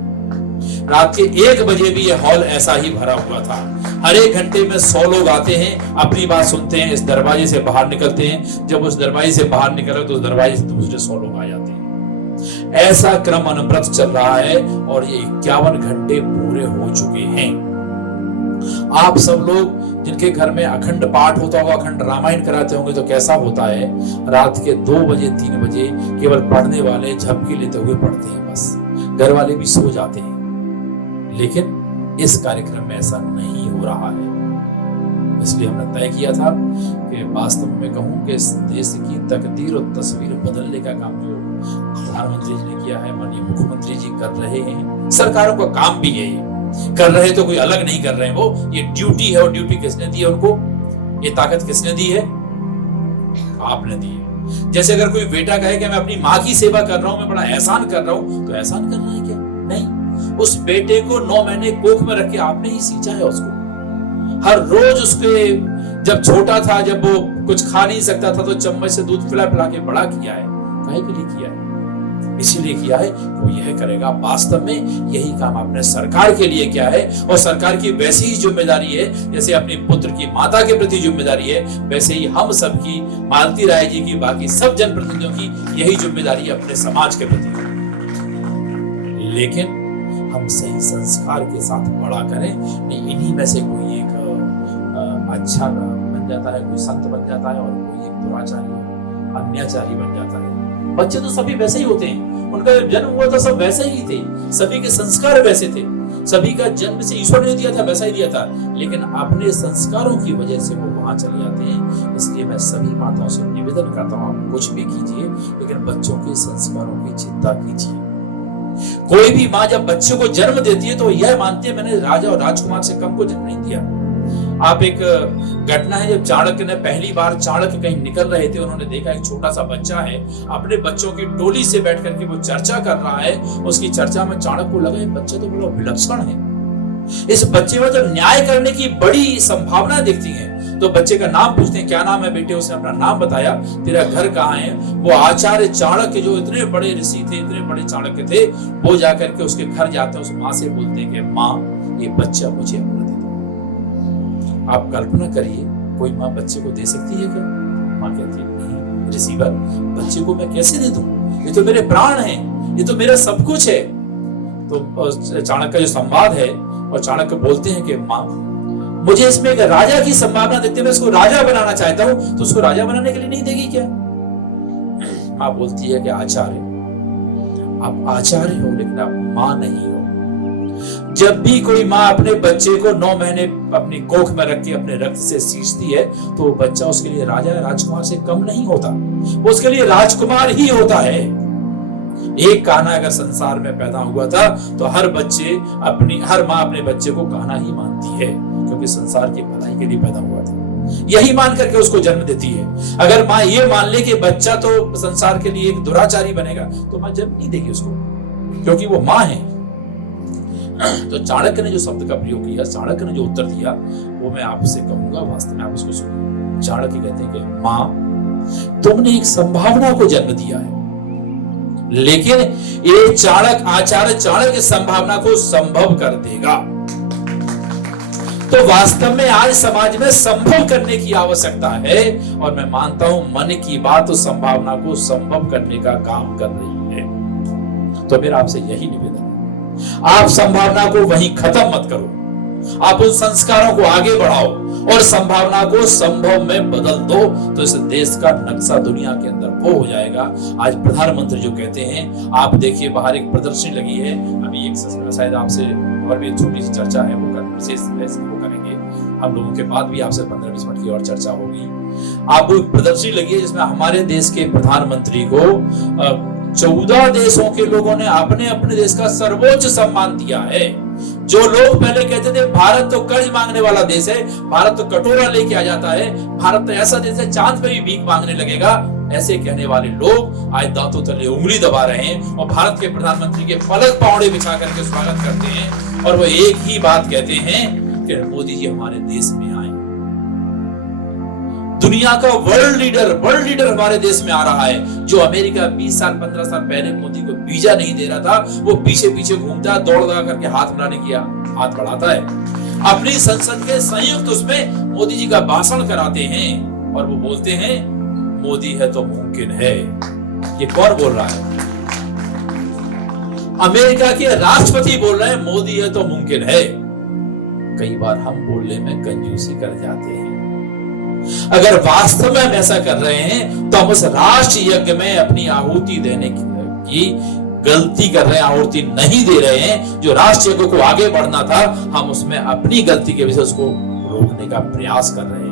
रात के 1 बजे भी यह हॉल ऐसा ही भरा हुआ था। हर एक घंटे में 100 लोग आते हैं, अपनी बात सुनते हैं, इस दरवाजे से बाहर निकलते हैं। जब उस दरवाजे से बाहर निकले तो उस दरवाजे से दूसरे 100 लोग आ जाते हैं। ऐसा क्रम अनवरत चल रहा है और ये 51 घंटे पूरे हो चुके हैं। आप सब लोग जिनके घर में अखंड पाठ होता होगा, अखंड रामायण कराते होंगे, तो कैसा होता है, रात के 2 बजे 3 बजे केवल पढ़ने वाले झपकी लेते हुए पढ़ते हैं, बस घर वाले भी सो जाते हैं। लेकिन इस कार्यक्रम में ऐसा नहीं हो रहा है। इसलिए हमने तय किया था कि वास्तव में कहूं कि इस देश की तकदीर और तस्वीर बदलने का काम जो प्रधानमंत्री जी ने किया है, माननीय मुख्यमंत्री जी कर रहे हैं, सरकारों का काम भी है। कर रहे तो कोई अलग नहीं कर रहे हैं, वो ये ड्यूटी है। और ड्यूटी किसने दी है उनको? ये ताकत किसने दी है? आपने दी है। जैसे अगर कोई बेटा कहे कि मैं अपनी माँ की सेवा कर रहा हूं, मैं बड़ा एहसान कर रहा हूं, तो एहसान कर रहा है क्या? नहीं। उस बेटे को 9 महीने कोख में रख के आपने ही सींचा है उसको। हर रोज उसके, जब छोटा था, जब वो कुछ खा नहीं सकता था, तो चम्मच से दूध पिला पिला के बड़ा किया है। काहे के लिए किया है? इसीलिए किया है वो यह करेगा। वास्तव में यही काम आपने सरकार के लिए किया है। और सरकार की वैसी ही जिम्मेदारी है जैसे अपने पुत्र की माता के प्रति जिम्मेदारी है, वैसे ही हम सबकी, मालती राय जी की, बाकी सब जनप्रतिनिधियों की यही जिम्मेदारी है अपने समाज के प्रति। लेकिन हम सही संस्कार के साथ बड़ा करें। नहीं, इन्हीं में से कोई एक अच्छा बन जाता है, कोई संत बन जाता है, और कोई एक दुराचारी, अन्याचारी बन जाता है। बच्चे तो सभी वैसे ही होते हैं, उनका जन्म हुआ था सब वैसे ही थे, सभी के संस्कार वैसे थे, सभी का जन्म से ईश्वर ने दिया था वैसा ही दिया था। लेकिन अपने संस्कारों की वजह से वो वहां चले जाते हैं। इसलिए मैं सभी माताओं से निवेदन करता हूँ, आप कुछ भी कीजिए, लेकिन बच्चों के संस्कारों की चिंता कीजिए। कोई भी माँ जब बच्चे को जन्म देती है तो यह मानती है मैंने राजा और राजकुमार से कम को जन्म नहीं दिया। आप एक घटना है, जब चाणक्य ने पहली बार चाणक्य कहीं निकल रहे थे, उन्होंने देखा एक छोटा सा बच्चा है अपने बच्चों की टोली से बैठ करके वो चर्चा कर रहा है। उसकी चर्चा में चाणक्य को लगा ये बच्चा तो बड़ा विलक्षण है, इस बच्चे में तो न्याय करने की बड़ी संभावना दिखती है। तो बच्चे का नाम पूछते हैं, क्या नाम है बेटे? उसने अपना नाम बताया। तेरा घर कहाँ है? वो आचार्य चाणक्य जो इतने बड़े ऋषि थे, इतने बड़े चाणक्य थे, वो जाकर के उसके घर जाते हैं, उस माँ से बोलते हैं कि माँ ये बच्चा मुझे अपना दे दो। आप कल्पना करिए, कोई माँ बच्चे को दे सकती है क्या? माँ कहती है नहीं रिसीवर, बच्चे को मैं कैसे दे दूं? ये तो मेरे प्राण हैं, ये तो मेरा सब कुछ है। तो चाणक्य का जो संवाद है, और चाणक्य बोलते हैं कि माँ मुझे इसमें एक राजा की संभावना देखते, मैं इसको राजा बनाना चाहता हूं, तो उसको राजा बनाने के लिए नहीं देगी क्या? माँ बोलती है कि आचार्य, आप आचार्य हो लेकिन आप माँ नहीं हो। जब भी कोई माँ अपने बच्चे को 9 महीने अपनी कोख में रख के अपने रक्त से सींचती है, तो वो बच्चा उसके लिए राजा या राजकुमार से कम नहीं होता, वो उसके लिए राजकुमार ही होता है। एक कान्हा अगर संसार में पैदा हुआ था तो हर माँ अपने बच्चे को कान्हा ही मानती है, क्योंकि संसार की भलाई के लिए पैदा हुआ था, यही मान करके उसको जन्म देती है। अगर माँ ये मान ले कि बच्चा तो संसार के लिए एक दुराचारी बनेगा, तो माँ जन्म नहीं देगी उसको, क्योंकि वो माँ है। तो चाणक्य ने जो शब्द का प्रयोग किया, चाणक्य ने जो उत्तर दिया, वो मैं आपसे कहूंगा, वास्तव में आप उसको सुनिए। चाणक्य कहते हैं कि माँ तुमने एक संभावना को जन्म दिया है, लेकिन ये आचार्य चाणक्य संभावना को संभव कर देगा। तो वास्तव में आज समाज में संभव करने की आवश्यकता है, और मैं मानता हूं मन की बात उस संभावना को संभव करने का काम कर रही है। तो मेरा आपसे यही निवेदन है, आप संभावना को वहीं खत्म मत करो, आप उन संस्कारों को आगे बढ़ाओ और संभावना को संभव में बदल दो, तो इस देश का नक्शा दुनिया के अंदर वो हो जाएगा। आज प्रधानमंत्री जो कहते हैं, आप देखिए बाहर एक प्रदर्शनी लगी है, अभी एक शायद आपसे और भी छोटी सी चर्चा है, वो विशेष वो करेंगे हम लोगों के बाद भी, आपसे 15-20 मिनट की और चर्चा होगी। आप एक प्रदर्शनी लगी है जिसमें हमारे देश के प्रधानमंत्री को 14 देशों के लोगों ने अपने अपने देश का सर्वोच्च सम्मान दिया है। जो लोग पहले कहते थे भारत तो कर्ज मांगने वाला देश है, भारत तो कटोरा लेके आ जाता है, भारत तो ऐसा देश है चांद पे भी भीख मांगने लगेगा, ऐसे कहने वाले लोग आज दांतों तले उंगली दबा रहे हैं और भारत के प्रधानमंत्री के पलक पावड़े बिछा करके स्वागत करते हैं, और वो एक ही बात कहते हैं कि मोदी जी हमारे देश में आए। दुनिया का वर्ल्ड लीडर हमारे देश में आ रहा है। जो अमेरिका 20 साल 15 साल पहले मोदी को वीजा नहीं दे रहा था, वो पीछे पीछे घूमता है, दौड़ लगा करके हाथ मिलाने की हाथ बढ़ाता है। अपनी संसद के संयुक्त उसमें मोदी जी का भाषण कराते हैं और वो बोलते हैं मोदी है तो मुमकिन है। ये कौन बोल रहा है? अमेरिका के राष्ट्रपति बोल रहे हैं मोदी है तो मुमकिन है। कई बार हम बोलने में कंजूसी कर जाते हैं। अगर वास्तव में हम ऐसा कर रहे हैं तो हम उस राष्ट्र यज्ञ में अपनी आहुति देने की गलती कर रहे हैं, आहुति नहीं दे रहे हैं। जो राष्ट्र यज्ञ को आगे बढ़ना था, हम उसमें अपनी गलती के वजह से उसको रोकने का प्रयास कर रहे हैं।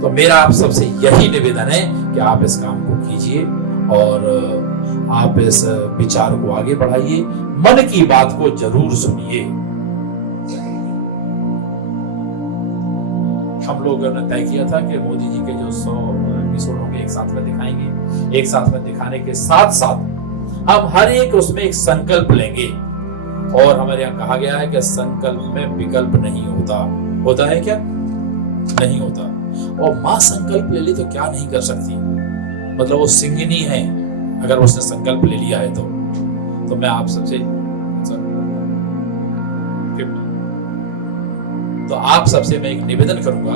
तो मेरा आप सबसे यही निवेदन है कि आप इस काम को कीजिए और आप इस विचार को आगे बढ़ाइए, मन की बात को जरूर सुनिए। हम लोगों ने तय किया था कि मोदी जी के जो 100 एपिसोड होंगे एक साथ में दिखाएंगे। एक साथ में दिखाने के साथ साथ हम हर एक उसमें एक संकल्प लेंगे, और हमारे यहाँ कहा गया है कि संकल्प में विकल्प नहीं होता। होता है क्या? नहीं होता। और माँ संकल्प ले ली तो क्या नहीं कर सकती, मतलब वो सिंगिनी है। अगर उसने संकल्प ले लिया है तो मैं आप सबसे मैं एक निवेदन करूंगा,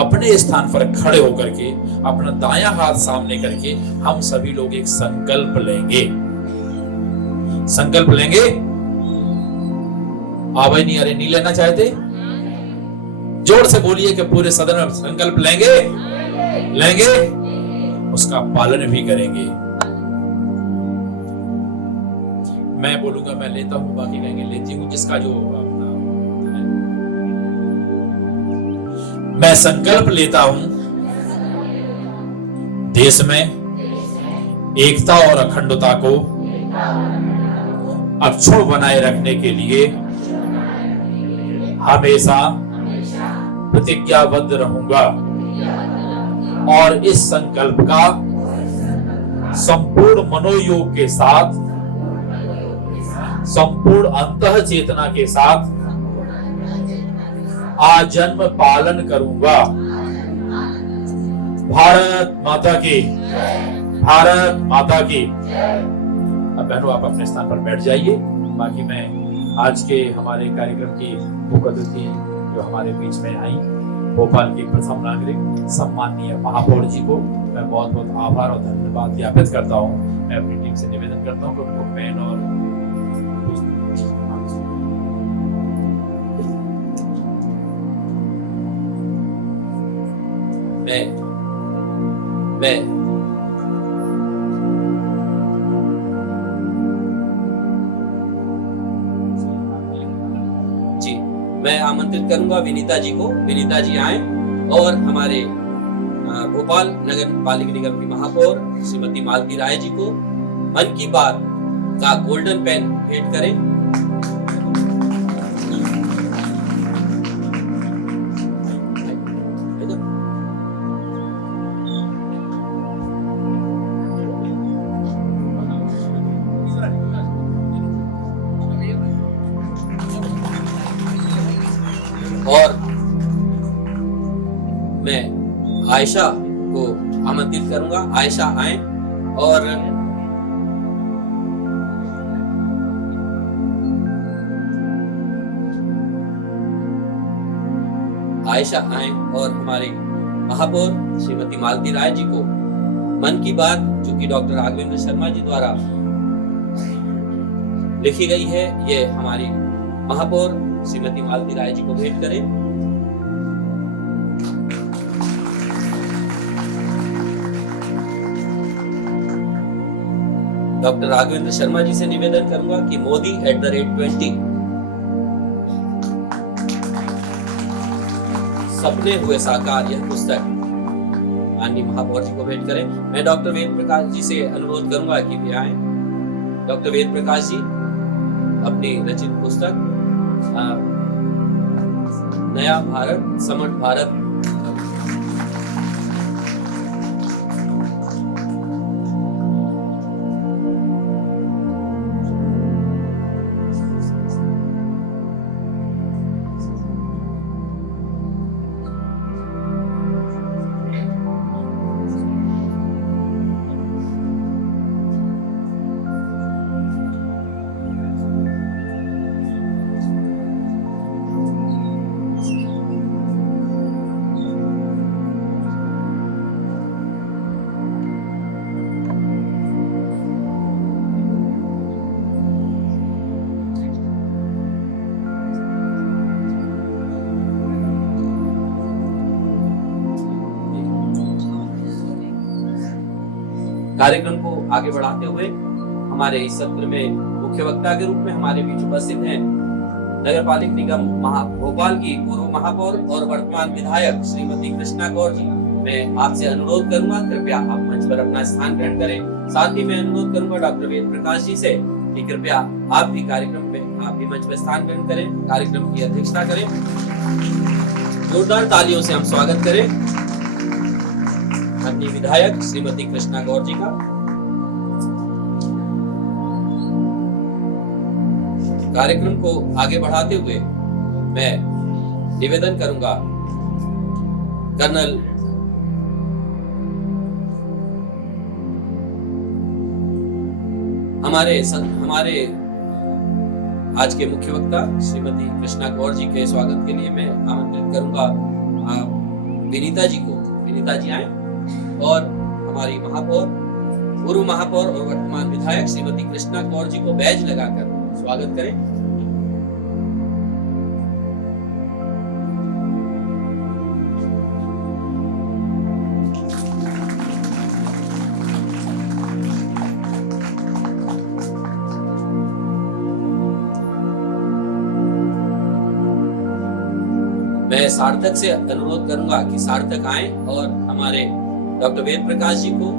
अपने स्थान पर खड़े होकर के अपना दायां हाथ सामने करके हम सभी लोग एक संकल्प लेंगे। संकल्प लेंगे। आवाज नहीं आ रही? नहीं लेना चाहते? जोर से बोलिए कि पूरे सदन में संकल्प लेंगे, उसका पालन भी करेंगे। मैं बोलूंगा मैं लेता हूं, बाकी कहेंगे लेती हूं, जिसका जो अपना। मैं संकल्प लेता हूं देश में एकता और अखंडता को अक्षुण्ण बनाए रखने के लिए हमेशा प्रतिज्ञाबद्ध रहूंगा और इस संकल्प का संपूर्ण मनोयोग के साथ, संपूर्ण अंतः चेतना के साथ आजन्म पालन करूंगा। भारत माता की, भारत माता की। अब बहनों आप अपने स्थान पर बैठ जाइए। बाकी मैं आज के हमारे कार्यक्रम की मुख्य अतिथि जो हमारे बीच में आई, भोपाल के प्रथम नागरिक सम्माननीय महापौर जी को मैं बहुत बहुत आभार और धन्यवाद ज्ञापित करता हूँ। मैं अपनी टीम से निवेदन करता हूँ कि उनको पेन और मैं आमंत्रित करूंगा विनीता जी को। विनीता जी आए और हमारे भोपाल नगर पालिका निगम की महापौर श्रीमती मालती राय जी को मन की बात का गोल्डन पेन भेंट करें। और मैं आयशा को आमंत्रित करूंगा। आयशा आए और हमारे महापौर श्रीमती मालती राय जी को मन की बात जो कि डॉक्टर राघवेंद्र शर्मा जी द्वारा लिखी गई है, ये हमारी महापौर श्रीमती मालती राय जी को भेंट करें। डॉक्टर राघवेंद्र शर्मा जी से निवेदन करूंगा कि मोदी @20 सपने हुए साकार यह पुस्तक माननीय महापौर जी को भेंट करें। मैं डॉक्टर वेद प्रकाश जी से अनुरोध करूंगा कि वे आए। डॉक्टर वेद प्रकाश जी अपनी रचित पुस्तक नया भारत समर्थ भारत कार्यक्रम को आगे बढ़ाते हुए हमारे इस सत्र में मुख्य वक्ता के रूप में हमारे बीच उपस्थित हैं नगर पालिका निगम भोपाल की पूर्व महापौर और वर्तमान विधायक श्रीमती कृष्णा कौर जी। मैं आपसे अनुरोध करूंगा कृपया आप मंच पर अपना स्थान ग्रहण करें। साथ ही मैं अनुरोध करूंगा डॉक्टर वेद प्रकाश जी से कि कृपया आप भी कार्यक्रम में आप भी मंच पर स्थान ग्रहण करें, कार्यक्रम की अध्यक्षता करें। जोरदार तालियों से हम स्वागत करें अपनी विधायक श्रीमती कृष्णा कौर जी का। कार्यक्रम को आगे बढ़ाते हुए मैं निवेदन करूंगा कर्नल हमारे आज के मुख्य वक्ता श्रीमती कृष्णा कौर जी के स्वागत के लिए मैं आमंत्रित करूंगा विनीता जी को। विनीता जी आए और हमारी महापौर पूर्व महापौर और वर्तमान विधायक श्रीमती कृष्णा कौर जी को बैज लगाकर स्वागत करें। मैं सार्थक से अनुरोध करूंगा कि सार्थक आए और हमारे डॉक्टर वेद प्रकाश जी को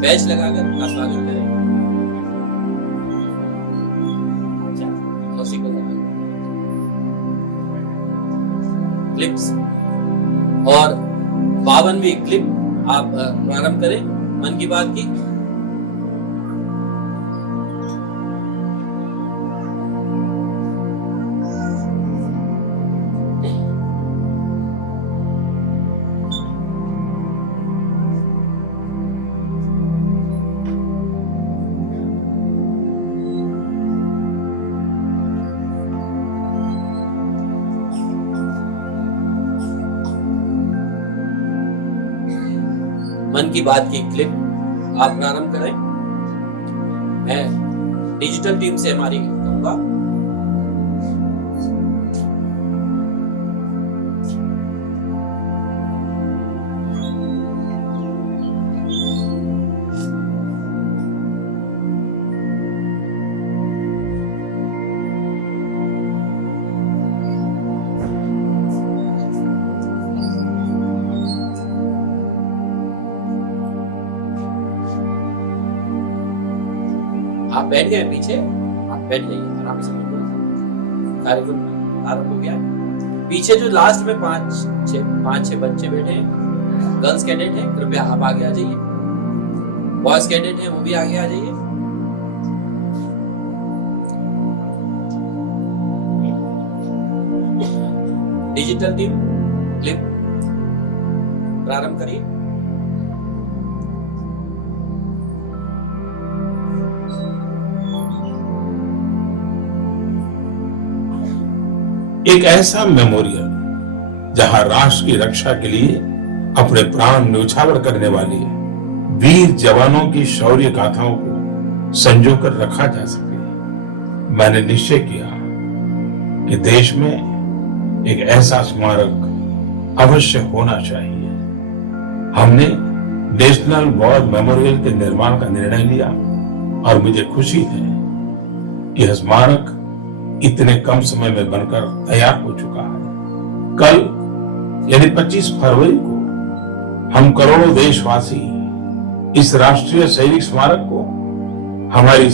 बैच लगाकर उनका स्वागत करें। क्लिप्स और 52वीं क्लिप आप प्रारंभ करें मन की बात की। मन की बात की क्लिप आप प्रारंभ करें। मैं डिजिटल टीम से हमारी कहूंगा। आप बैठ गए पीछे, आप बैठ जाइए आराम से। कार्यक्रम आरंभ हो गया। पीछे जो लास्ट में 5-6 बच्चे बैठे हैं, गर्ल्स कैडेट हैं, कृपया आप आगे आ जाइए। बॉयज कैडेट हैं, वो भी आगे आ जाइए। डिजिटल टीम क्लिप प्रारंभ करिए। एक ऐसा मेमोरियल जहां राष्ट्र की रक्षा के लिए अपने प्राण न्यौछावर करने वाले वीर जवानों की शौर्य गाथाओं को संजो कर रखा जा सके। मैंने निश्चय किया कि देश में एक ऐसा स्मारक अवश्य होना चाहिए। हमने नेशनल वॉर मेमोरियल के निर्माण का निर्णय लिया और मुझे खुशी है कि यह स्मारक इतने कम समय में बनकर तैयार हो चुका है। कल यानी 25 फरवरी को हम करोड़ों देशवासी इस राष्ट्रीय सैनिक स्मारक को हमारी